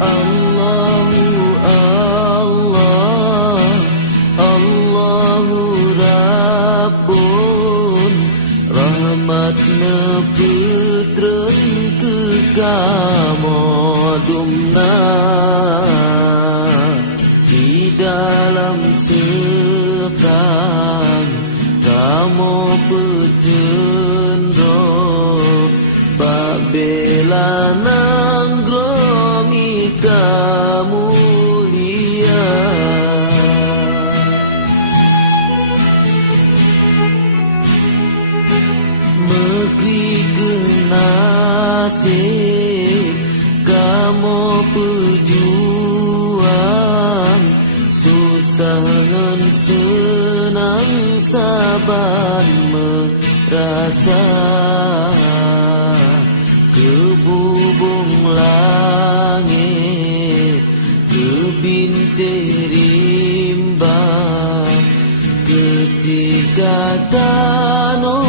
Allahu Allah, Allahu Rabbun, rahmatna putren ke kamodumna di dalam sekang kamu petendro babela nanggromi kamulia mekri genasih kamu pejuang susah ngan senang saban merasa kebubung langit kebintang rimba ketika tanah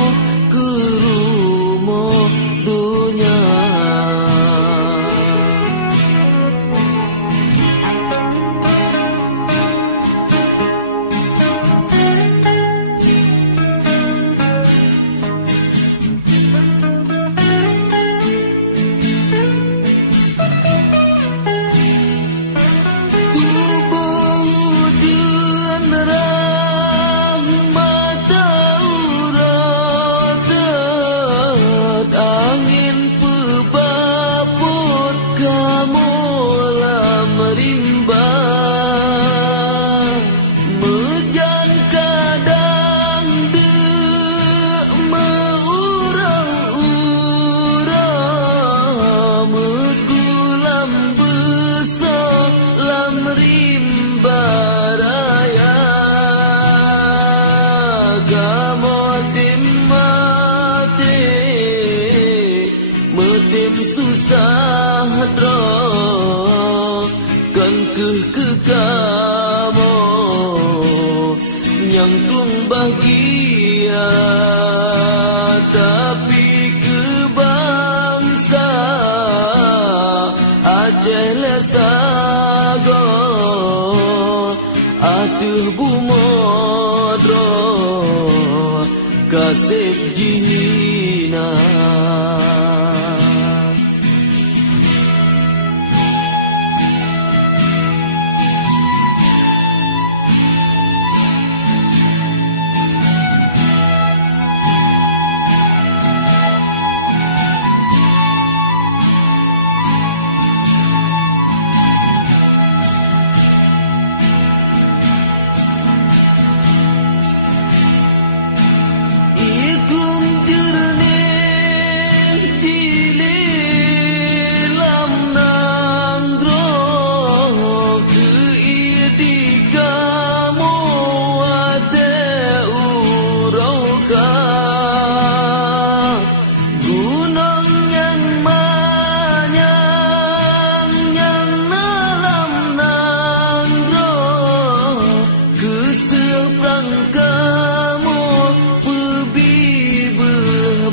kerumo dunia susah dro kan ke kamu nyangkung bahagia tapi ke bangsa Aceh lesago atuh bumodro kasih jihina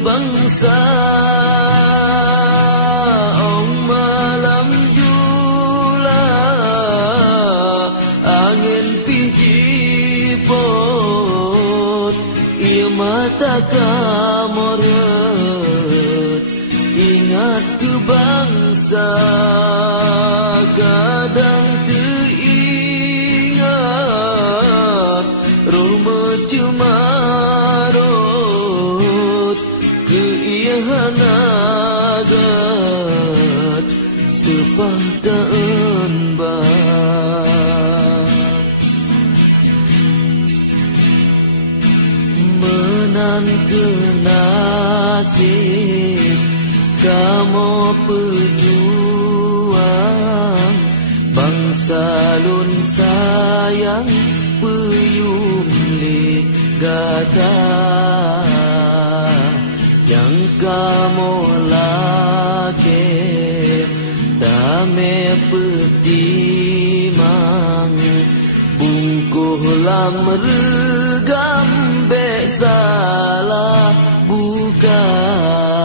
bangsa oh malam jula angin pijipot ia mata kamoret ingat ke bangsa kadang teringat rumah cemarot hanagat sepahtaan bah menan ke nasib kamu pejuang bangsa lun sayang peyum li gata yang kamu lake dame petimang bungkuh lam regam be salah bukan